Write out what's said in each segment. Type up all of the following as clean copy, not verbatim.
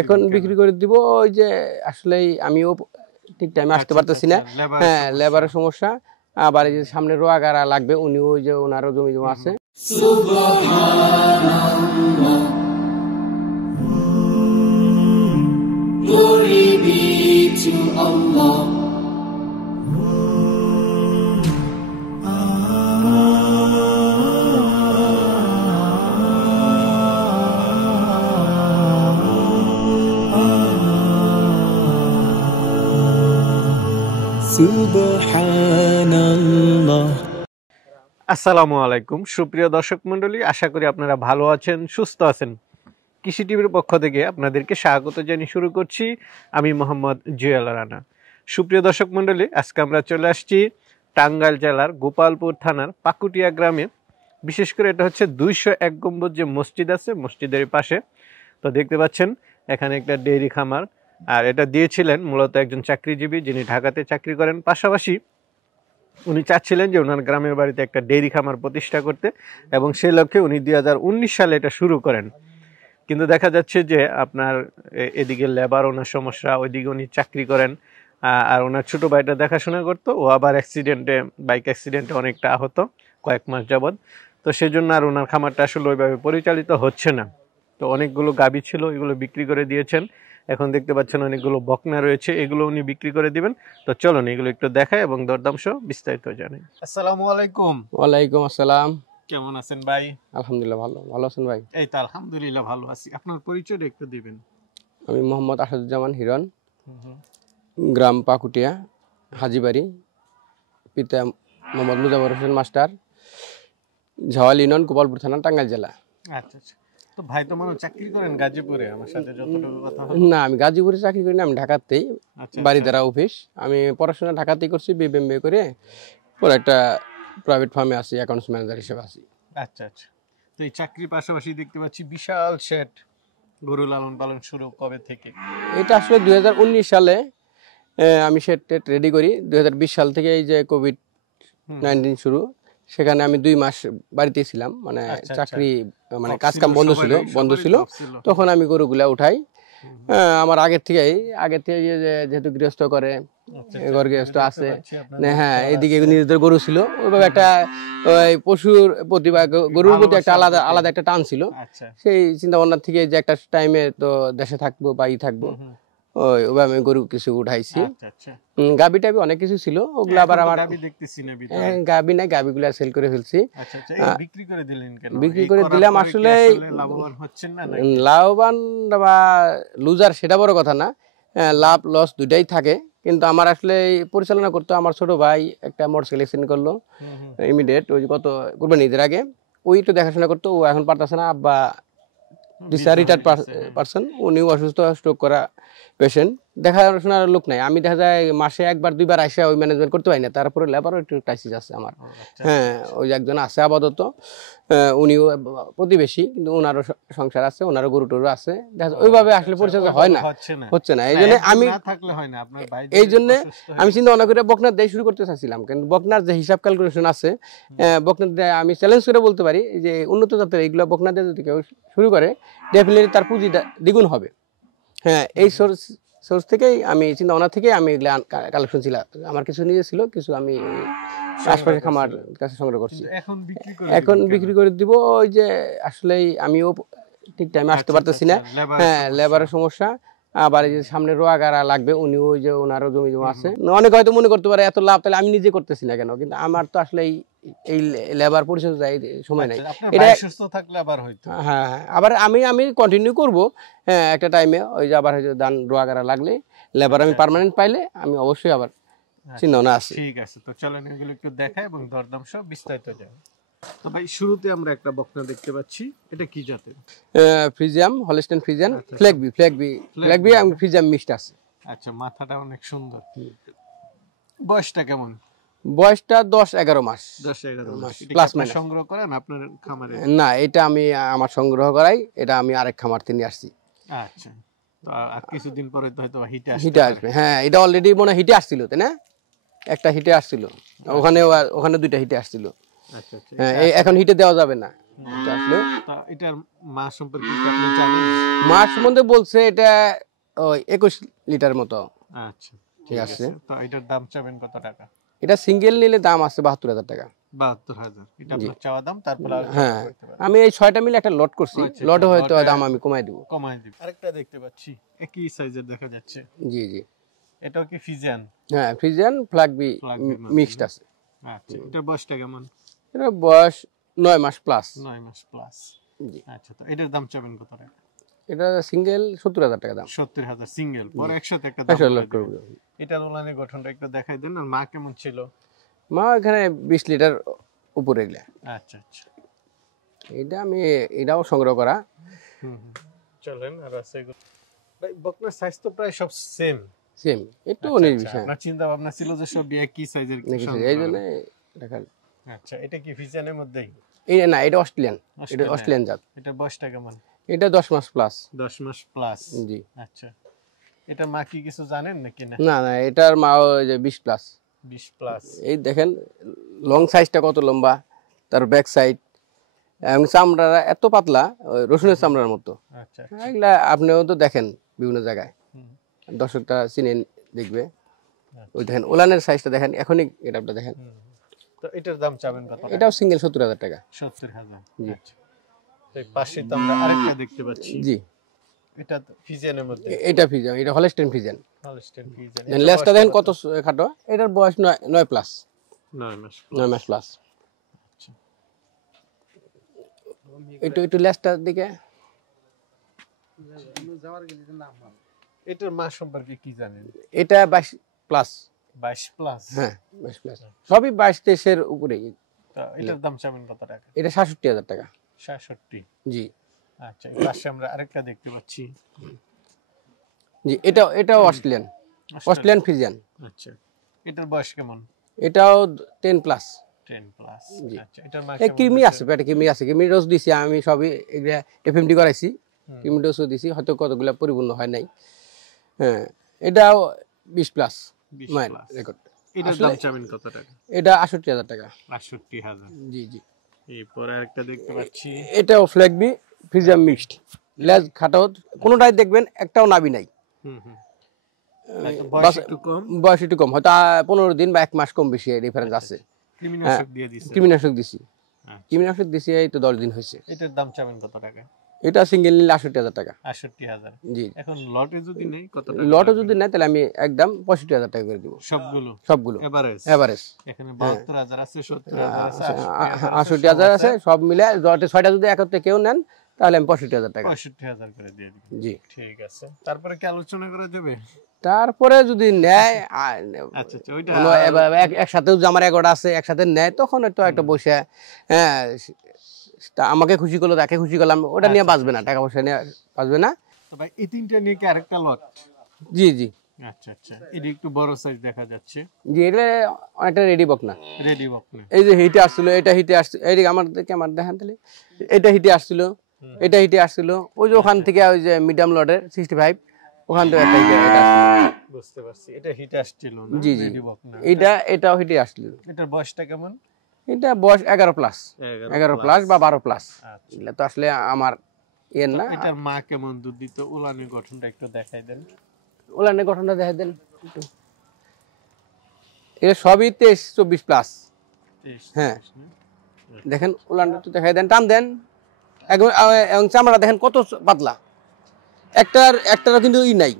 এখন বিক্রি করে দিব। ওই যে আসলে আমিও ঠিক টাইমে আসতে পারতেছি না, হ্যাঁ লেবারের সমস্যা। আবার এই যে সামনে রোয়াগারা লাগবে, উনি ওই যে ওনারও জমি জমা আছে। Glory be to Allah. সুবহানাল্লাহ। আসসালামু আলাইকুম সুপ্রিয় দর্শক মণ্ডলী, আশা করি আপনারা ভালো আছেন, সুস্থ আছেন। কৃষি টিভির পক্ষ থেকে আপনাদেরকে স্বাগত জানিয়ে শুরু করছি আমি মোহাম্মদ জুয়েল রানা। সুপ্রিয় দর্শক মণ্ডলী, আজকে আমরা চলে আসছি টাঙ্গাইল জেলার গোপালপুর থানার পাকুটিয়া গ্রামে। বিশেষ করে এটা হচ্ছে 201 গম্বুজ যে মসজিদ আছে, মসজিদের পাশে। তো দেখতে পাচ্ছেন এখানে একটা ডেইরি খামার, আর এটা দিয়েছিলেন মূলত একজন চাকরিজীবী যিনি ঢাকাতে চাকরি করেন। পাশাপাশি উনি চাচ্ছিলেন যে ওনার গ্রামের বাড়িতে একটা ডেইরি খামার প্রতিষ্ঠা করতে, এবং সেই লক্ষ্যে উনি 2019 সালে এটা শুরু করেন। কিন্তু দেখা যাচ্ছে যে আপনার এদিকে লেবার ওনার সমস্যা, ওইদিকে উনি চাকরি করেন, আর ওনার ছোট ভাইটা দেখাশোনা করতো। ও আবার বাইক অ্যাক্সিডেন্টে অনেকটা আহত কয়েক মাস যাবৎ। তো সেই জন্য আর ওনার খামারটা আসলে ওইভাবে পরিচালিত হচ্ছে না। তো অনেকগুলো গাভী ছিল, এগুলো বিক্রি করে দিয়েছেন। এখন দেখতে পাচ্ছেন অনেকগুলো বকনা রয়েছে, এগুলো উনি বিক্রি করে দিবেন। তো চলুন এগুলো একটু দেখায় এবং দরদাম সহ বিস্তারিত জানাই। আসসালামু আলাইকুম। ওয়ালাইকুম আসসালাম। কেমন আছেন ভাই? আলহামদুলিল্লাহ ভালো। ভালো আছেন ভাই? এই তো আলহামদুলিল্লাহ ভালো আছি। আপনার পরিচয়টা একটু দিবেন। আমি মোহাম্মদ আসাদুজ্জামান হিরণ, গ্রাম পাকুটিয়া, হাজিবাড়ি। পিতা মোহাম্মদ মুজাফর হোসেন মাস্টার, ঝাওয়াল ইউনিয়ন, গোপালপুর থানা, টাঙ্গাইল জেলা। আচ্ছা আচ্ছা। তো ভাই তো মনে চাকরি করেন গাজীপুরে, আমার সাথে যতটুকু কথা হলো। না, আমি গাজীপুরে চাকরি করি না, আমি ঢাকাতেই, বাড়ি দ্বারা অফিস। আমি পড়াশোনা ঢাকাতেই করছি, বিএমএ করে পরে একটা প্রাইভেট ফার্মে আছি, অ্যাকাউন্টস ম্যানেজার হিসেবে আছি। আচ্ছা আচ্ছা। তো এই চাকরির পাশাপাশি দেখতে পাচ্ছি বিশাল শেড, গরু লালন পালন শুরু কবে থেকে? এটা আসলে 2019 সালে আমি শেড রেডি করি। 2020 সাল থেকে এই যে কোভিড-19 শুরু, সেখানে আমি 2 মাস বাড়িতে ছিলাম, মানে চাকরি মানে কাজ কাম বন্ধ ছিল। তখন আমি গরুগুলা উঠাই। আমার আগের থেকে যেহেতু গৃহস্থ করে, ঘর গৃহস্থ আছে, হ্যাঁ এদিকে নিজেদের গরু ছিল, ওইভাবে একটা ওই পশুর প্রতি বা গরুর প্রতি একটা আলাদা একটা টান ছিল। সেই চিন্তা ভাবনা থেকে যে একটা টাইমে তো দেশে থাকবো বা থাকবো, ওইভাবে আমি গরু কিছু উঠাইছি। গাবি টাবি অনেক কিছু ছিল, ওগুলো আবার আমার গাবি নাই, গাবিগুলো সেল করে ফেলছি। বিক্রি করে দিলাম। আসলে লাভবান বা লুজার সেটা বড় কথা না, লাভ লস দুইটাই থাকে। কিন্তু আমার আসলে পরিচালনা করতে আমার ছোট ভাই একটা মোটরসাইকেল অ্যাক্সিডেন্ট করলো ইমিডিয়েট, ওই কত কোরবানি ঈদের আগে, ওই একটু দেখাশোনা করতো, ও এখন পারতেছে না। আব্বা রিটায়ার্ড পারসন, উনিও অসুস্থ, স্ট্রোক করা পেশেন্ট, দেখাশোনার লোক নাই। আমি দেখা যায় মাসে 1-2 বার আসে ওই ম্যানেজমেন্ট করতে পারি না। তারপরে লেবারও একটু ক্রাইসিস আছে আমার। হ্যাঁ, ওই একজন আছে আপাতত, উনিও প্রতিবেশী, কিন্তু ওনারও সংসার আছে, ওনারও গরু টরু আছে। ওইভাবে আসলে পরিচর্যা হয় না, হচ্ছে না। এই জন্য আমি চিন্তা ভাবনা করে বকনার দিয়ে শুরু করতে চাচ্ছিলাম। কিন্তু বকনার যে হিসাব ক্যালকুলেশন আছে, বকনার আমি চ্যালেঞ্জ করে বলতে পারি যে উন্নত জাতের এইগুলো বকনার দিয়ে যদি কেউ শুরু করে, ডেফিনেটলি তার পুঁজিটা দ্বিগুণ হবে। হ্যাঁ, এই সোর্স থেকেই আমি চিন্তা ভাবনা থেকে আমি এগুলো কালেকশন ছিল। আমার কিছু নিজে ছিল, কিছু আমি আশপাশে খামার কাছে সংগ্রহ করছি। এখন বিক্রি করে দিব। ওই যে আসলে আমিও ঠিক টাইমে আসতে পারতেছি না, হ্যাঁ লেবারের সমস্যা। আবার এই যে সামনে রোয়াগারা লাগবে, উনি ওই যে ওনারও জমি জমা আছে। অনেকে হয়তো মনে করতে পারে এত লাভ তাহলে আমি নিজে করতেছি না কেন, কিন্তু আমার তো আসলে এই লেবার পরিচর্যা সময় নাই। এটা সুস্থ থাকলে আবার হয়তো হ্যাঁ, আবার আমি কন্টিনিউ করব। হ্যাঁ, একটা টাইমে ওই যে আবার হয়তো ধান রোয়াগারা লাগলে লেবার আমি পার্মানেন্ট পাইলে আমি অবশ্যই আবার চিন্তা ভাবনা আছে। ঠিক আছে, তো চলেন এগুলো একটু দেখাই এবং দরদাম সব বিস্তারিত জানাই। তো ভাই শুরুতে আমরা একটা বকনা দেখতে পাচ্ছি, এটা কি জাতের? ফ্রিজিয়াম, হলস্টাইন ফ্রিজিয়ান, ফ্ল্যাগবি এবং ফ্রিজিয়াম মিক্সড আছে। আচ্ছা, মাথাটা অনেক সুন্দর। বয়সটা কেমন? বয়সটা 10-11 মাস। 10-11 মাস প্লাস মাইনাস। সংগ্রহ করেন আপনার খামারে? না, এটা আমি আমার সংগ্রহ করাই, এটা আমি আরেক খামার থেকে নিয়ে আসছি। আচ্ছা, তো আর কিছুদিন পরে তো হয়তো হিটে আসবে। হ্যাঁ, এটা অলরেডি মনে হিটে আসছিল, তাই না? একটা হিটে আসছিল, ওখানে 2টা হিটে আসছিল। আচ্ছা, এখন হিটে দেওয়া যাবে না, আসলে তা এটার মা সম্পর্কে কি আপনি জানেন? মাস সম্বন্ধে বলছে এটা ওই 21 লিটার মতো। আচ্ছা, ঠিক আছে। তো এটার দাম চাবেন কত টাকা? এটা সিঙ্গেল নিলে দাম আছে 72,000 টাকা। 72,000 এটা জি। আপনার চাওয়া দাম, তারপর আলোচনা হ্যাঁ, করতে পারেন। আমি এই 6টা মিলে একটা লট করছি। আচ্ছা, লটে হয়তো লটে দাম আমি কমাই দেব। কমায় দিবেন। আরেকটা দেখতে পাচ্ছি একই সাইজের দেখা যাচ্ছে, জি জি। এটাও কি ফিজিয়ান? হ্যাঁ, ফ্রিজিয়ান ফ্ল্যাগবি ফ্ল্যাগবি মিক্সড আছে। আচ্ছা, এটার বয়সটা কেমন? এটা বয়স 9 মাস প্লাস। 9 মাস প্লাস। জি। আচ্ছা, তো এটার দাম চাবেন কত টাকা? এটা সিঙ্গেল 70,000 টাকা দাম। 70,000 সিঙ্গেল, পরে একসাথে একটা দাম একসাথে বলে লট করব। দিবেন। এটার ওলানের গঠনটা একটু দেখাই দেন। আর মা কেমন ছিল? মা এখানে 20 লিটার উপরে এগুলা। আচ্ছা আচ্ছা, এটাও সংগ্রহ করা। চলেন আর আছে এগুলো। ভাই বকনার সাইজ তো প্রায় সব সেম। সেম, একটু আচ্ছা, উনিশ আচ্ছা, বিষয় আপনার চিন্তা ভাবনা ছিল যে সব একই সাইজের নাকি এই জন্য দেখাল। আচ্ছা, এটা কি ফিজিয়ানের মধ্যেই? এই না, এটা অস্ট্রেলিয়ান। এটা অস্ট্রেলিয়ান জাত। এটা বয়সটা কেমন? এটা 10 মাস প্লাস। 10 মাস প্লাস। জি। আচ্ছা, এটা মা কি কিছু জানেন নাকি না? না না, এটার মা ওই যে 20 প্লাস। 20 প্লাস। এই দেখেন লং সাইজটা কত লম্বা, তার ব্যাক সাইড এবং চামড়াটা এত পাতলা, ওই রসুনের চামড়ার মতো। আচ্ছা, এগুলা আপনিও তো দেখেন বিভিন্ন জায়গায়, হুম, দর্শকটা চিনে দেখবে। আচ্ছা, ওই দেখেন ওলানের সাইজটা দেখেন, এখনই এটা দেখেন। হুম। তো এটার দাম চাবেন কত টাকা? এটাও সিঙ্গেল 70,000 টাকা। 70,000। জি। আচ্ছা, তো এই পাশে তো আমরা আরেকটা দেখতে পাচ্ছি। জি, এটা তো ফিজিয়ানের মধ্যে। এটা ফিজিয়ান, এটা হলস্টেইন ফিজিয়ান। Holstein Friesian. লেজটা দেখেন কত খাটো। এটার বয়স 9 প্লাস। 9 মাস। 9 মাস প্লাস। আচ্ছা, একটু লেজটার দিকে। এটার মা সম্পর্কে কি জানেন? এটা 22 প্লাস। 22 প্লাস। হ্যাঁ, 22 প্লাস। সবই 22-23 উপরেই। তো এটার দাম চাবেন কত টাকা? এটা 67,000 টাকা। 66। জি আচ্ছা, এই পাশে আমরা আরেকটা দেখতে পাচ্ছি। জি, এটাও অস্ট্রেলিয়ান ফিজিয়ান। আচ্ছা, এটার বয়স কেমন? এটাও 10 প্লাস। 10 প্লাস। জি। আচ্ছা, এটার মা এই কেমন কৃমি হয়েছে? আছে, পেটে কৃমি আছে, কৃমি ডোজ দিছি আমি সবই। এগুলা এফএমডি করাইছি, কৃমি ডোজও দিছি, হয়তো কতগুলা পরিপূর্ণ হয় নাই। হ্যাঁ, এটাও 20 প্লাস 20 মাইল প্লাস। রেকর্ড। এটার দাম চাবেন কত টাকা? এটা 68,000 টাকা। 68,000। জি জি। এরপর আরেকটা দেখতে পাচ্ছি। এটাও ফ্ল্যাগবি ফ্রিজিয়ান মিক্সড। লেজ খাটো, কোনোটাই দেখবেন একটাও নাবি নাই। হুম হুম। আচ্ছা, বয়স একটু কম। বয়স একটু কম, হয়তো 15 দিন বা 1 মাস কম বেশি ডিফারেন্স আছে। কৃমিনাশক দিয়ে দিছে। কৃমিনাশক দিছি। আচ্ছা, কৃমিনাশক দিছি এই তো 10 দিন হয়েছে। এটার দাম চাবেন কত টাকা? এটা সিঙ্গেল নিলে 68,000 টাকা। 68,000। জি। এখন লটে যদি নেই কত টাকা? লটও যদি নেয় তাহলে আমি একদম 65,000 টাকা করে দিব। সবগুলো এভারেজ। এখানে 72,000 আছে, 70,000 আছে, 68,000 আছে, সব মিলে লটে 6টা যদি একত্রে কেউ নেন তাহলে আমি 65,000 টাকা। 65,000 করে দিয়ে দিবেন। জি। ঠিক আছে, তারপরে কি আলোচনা করা যাবে? তারপরে যদি নেয় আচ্ছা আচ্ছা, ওইটা একসাথে যদি আমার এগারোটা আছে একসাথে নেয় তখন একটু একটা বসে, হ্যাঁ, তা আমাকে খুশি করলো তাকে খুশি করলাম, ওটা নিয়ে বাঁচবে না, টাকা পয়সা নিয়ে বাঁচবে না। তো ভাই এই তিনটা নিয়ে কি আরেকটা লট? জি জি। আচ্ছা আচ্ছা, এটা একটু বড় সাইজ দেখা যাচ্ছে। জি, এটা অনেকটা রেডি বক না। রেডি বকনা। এই যে হিটে আসছিল, এটা হিটে আসছিল, এইদিকে আমার দেখেন তাহলে, এটা হিটে আসছিল, এটা হিটে আসছিল, ওই যে ওখান থেকে ওই যে মিডিয়াম লটের 65 ওখান থেকে একটা হিটে এটা আসছিল। বুঝতে পারছি, এটা হিটে আসছিল না? জি জি, রেডি বকনা। এটাও হিটে আসছিল। এটার বয়সটা কেমন? এটা বয়স 11 প্লাস, 11 প্লাস বা 12 প্লাস। আচ্ছা, এগুলা তো আসলে আমার ইয়ে না। এটার মা কেমন দুধ দিত? উলানের গঠনটা একটু দেখাই দেন। ওলানের গঠনটা দেখা দেন একটু। এটা সবই 23-24 প্লাস। 23, হ্যাঁ, 24 না? দেখেন ওলানটা একটু দেখাই দেন, টান দেন। এবং চামড়া দেখেন কত পাতলা, একটারও কিন্তু ই নাই।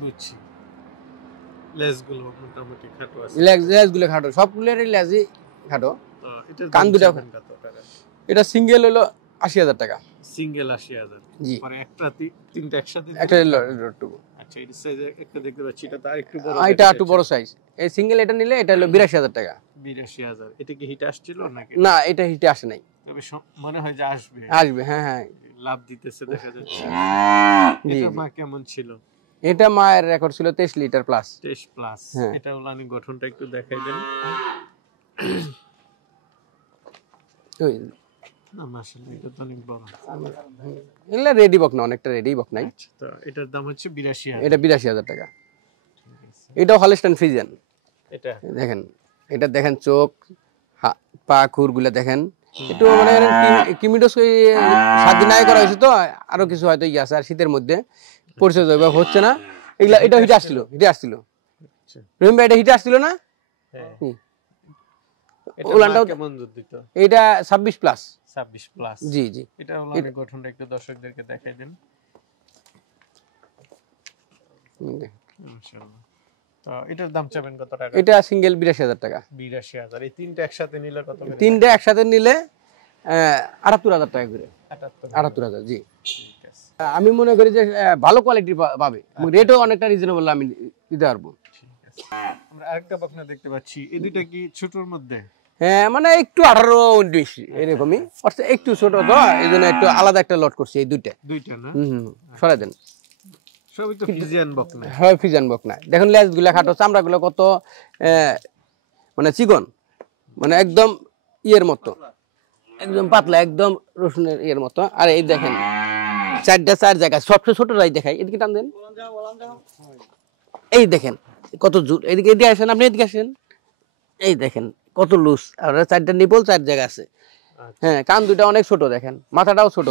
বুঝছি, লেজগুলো মোটামুটি খাটো আছে। লেজগুলো খাটো, সবগুলোরই লেজই খাটো। এটার কান দাম দুটা চাবেন কত টাকা? এটা সিঙ্গেল হলো 80,000 টাকা। সিঙ্গেল 80,000। জি। পরে একটা তিনটা একসাথে একটা দিবেন? লটটুকু। আচ্ছা, এটা সাইজে একটা দেখতে পাচ্ছি, এটা তো আরেকটু বড়। এটা একটু বড় সাইজ। এই সিঙ্গেল এটা নিলে এটা হলো 82,000 টাকা। 82,000। এটা কি হিট আসছিল নাকি? না, এটা হিটে আসে নাই। তবে মনে হয় যে আসবে। আসবে, হ্যাঁ হ্যাঁ। লাভ দিতেছে দেখা যাচ্ছে। জি এটা জি। মা কেমন ছিল? এটা মায়ের রেকর্ড ছিল 23 লিটার প্লাস। 23 প্লাস। হ্যাঁ। এটা উলানি গঠনটা একটু দেখাই দেন। ওই না মাশাআল্লাহ, এটা তো অনেক বড়। এগুলা রেডি বক না, অনেকটা রেডি বক নাই। আচ্ছা, তো এটার দাম হচ্ছে 82,000। এটা 82,000 টাকা। এটাও হলস্টাইন ফ্রিজিয়ান। এটা দেখেন, এটা দেখেন চোখ, পা খুরগুলা দেখেন, একটু মানে কিমিডোস 7 দিন আগে করা হয়েছে তো, আরো কিছু হয়তো ইয়ে আছে, আর শীতের মধ্যে পরিচর্যা ওইভাবে হচ্ছে না। এগুলা এটা হিটে আসছিল রহিম ভাই, এটা হিটে আসছিল না? উলানটাও কেমন দুধ দিত? এটা 26 প্লাস। 26 প্লাস। জি জি। এটা উলানের গঠনটা একটু দর্শকদেরকে দেখাই দেন। মাশাআল্লাহ। তো এটার দাম চাবেন কত টাকা? এটা সিঙ্গেল 82,000 টাকা। 82,000। এই তিনটা একসাথে নিলে কত করে? তিনটা একসাথে নিলে 78,000 টাকা করে। 78,000 জি। ঠিক আছে। আমি মনে করি যে ভালো কোয়ালিটির পাবে, রেটও অনেকটা রিজনেবল আমি দিতে পারবো। ঠিক আছে। আমরা আরেকটা বকনা দেখতে পাচ্ছি, এই দুইটা কি ছোটর মধ্যে? হ্যাঁ, মানে একটু 18-19 এরকমই, একটু ছোট তো, এই জন্য একটু আলাদা একটা লট করছি এই দুইটা না। সরাই দেন। সবই তো ফিজিয়ান বকনা। হ্যাঁ, ফিজিয়ান বকনা। দেখুন লেজ গুলা খাটো, চামড়া গুলো কত মানে চিকন, মানে একদম ইয়ের মতো, একদম পাতলা, একদম রসুনের ইয়ের মতো। আর এই দেখেন 4 জায়গায় সবচেয়ে ছোট রাই দেখাই, এদিকে টান দেন। এই দেখেন কত জোর, এদিকে এদিকে আসেন, আপনি এদিকে আসেন। এই দেখেন কত লুজ, আর 4টা নিপল 4 জায়গা আছে। হ্যাঁ, কান দুইটা অনেক ছোট, দেখেন মাথাটাও ছোট।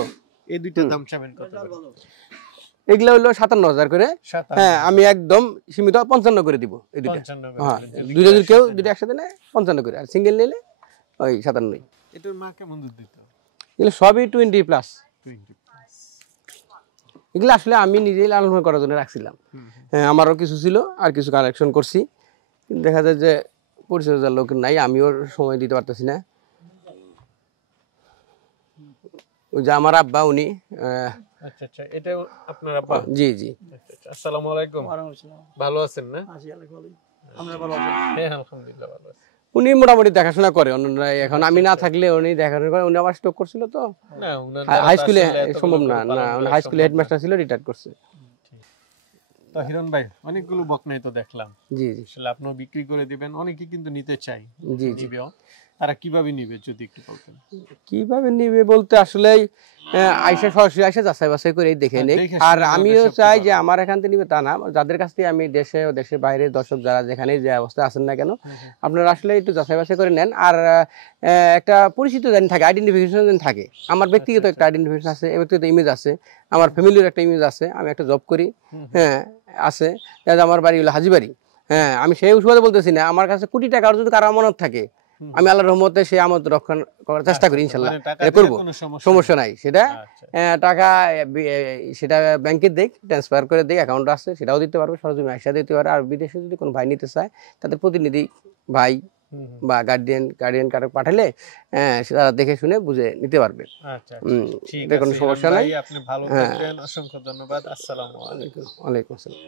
এই দুইটার দাম চাবেন কত? এগুলো হলো 57,000 করে। হ্যাঁ, আমি একদম সীমিত 55 করে দিব এই দুইটা। হ্যাঁ, দুইটা যদি কেউ দুইটা একসাথে নেয় 55 করে, আর সিঙ্গেল নিলে ওই 57। এটার মা কেমন দুধ দিত? এগুলো সবই 20 প্লাস। 20 প্লাস। এগুলো আসলে আমি নিজেই লালন পালন করার জন্য রাখছিলাম। হ্যাঁ, আমারও কিছু ছিল, আর কিছু কালেকশন করছি, কিন্তু দেখা যায় যে পরিচর্যার লোক নাই, আমিও সময় দিতে পারতেছি না। ওই যে আমার আব্বা, উনি আচ্ছা আচ্ছা, এটা আপনার আব্বা? জি জি। আচ্ছা, আসসালামু আলাইকুম। ভালো আছেন না? আমরা ভালো আছি। হ্যাঁ, আলহামদুলিল্লাহ ভালো আছি। উনি মোটামুটি দেখাশোনা করে, অন্যরা এখন আমি না থাকলে উনি দেখাশোনা করে। উনি আবার স্ট্রোক করছিল তো, না উনার হাই স্কুলে সম্ভব না, উনি হাই স্কুলে হেডমাস্টার ছিল, রিটায়ার করছে। তো হিরণ ভাই, অনেকগুলো বকনাই তো দেখলাম। জি জি। আসলে আপনিও বিক্রি করে দিবেন, অনেকে কিন্তু নিতে চাই। জি জি। তারা কিভাবে নিবে যদি একটু বলতেন? কিভাবে নিবে বলতে আসলে আইসা সরাসরি আইসা যাচাই বাছাই করে দেখে নেই। আর আমিও চাই যে আমার এখান থেকে নিবে তা না, যাদের কাছ থেকে আমি দেশে ও দেশের বাইরে দর্শক যারা যেখানে যে অবস্থায় আছেন না কেন, আপনারা আসলে একটু যাচাই বাছাই করে নেন। আর একটা পরিচিত জানি থাকে, আইডেন্টিফিকেশন জানি থাকে। আমার ব্যক্তিগত একটা আইডেন্টিফিকেশন আছে, ব্যক্তিগত ইমেজ আছে, আমার ফ্যামিলির একটা ইমেজ আছে, আমি একটা জব করি, হ্যাঁ আছে। আমার বাড়ি হলো হাজিবাড়ি। হ্যাঁ, আমি সেই সুবাদে বলতেছি না, আমার কাছে কোটি টাকার যদি কারো আমানত থাকে, আমি আল্লাহর রহমতে সেই আমানত রক্ষণ করার চেষ্টা করি, ইনশাল্লাহ করবো, সমস্যা নাই। সেটা টাকা সেটা ব্যাংকে দেখ, ট্রান্সফার করে দেখ, অ্যাকাউন্ট আছে, সেটাও দিতে পারবে, সরজমি আইসা দিতে পারে। আর বিদেশে যদি কোনো ভাই নিতে চায়, তাদের প্রতিনিধি ভাই বা গার্ডিয়ান কারো পাঠালে তারা দেখে শুনে বুঝে নিতে পারবে। কোনো সমস্যা নাই। আপনি ভালো থাকবেন, অসংখ্য ধন্যবাদ। আসসালামু আলাইকুম। ওয়ালাইকুম আসসালাম।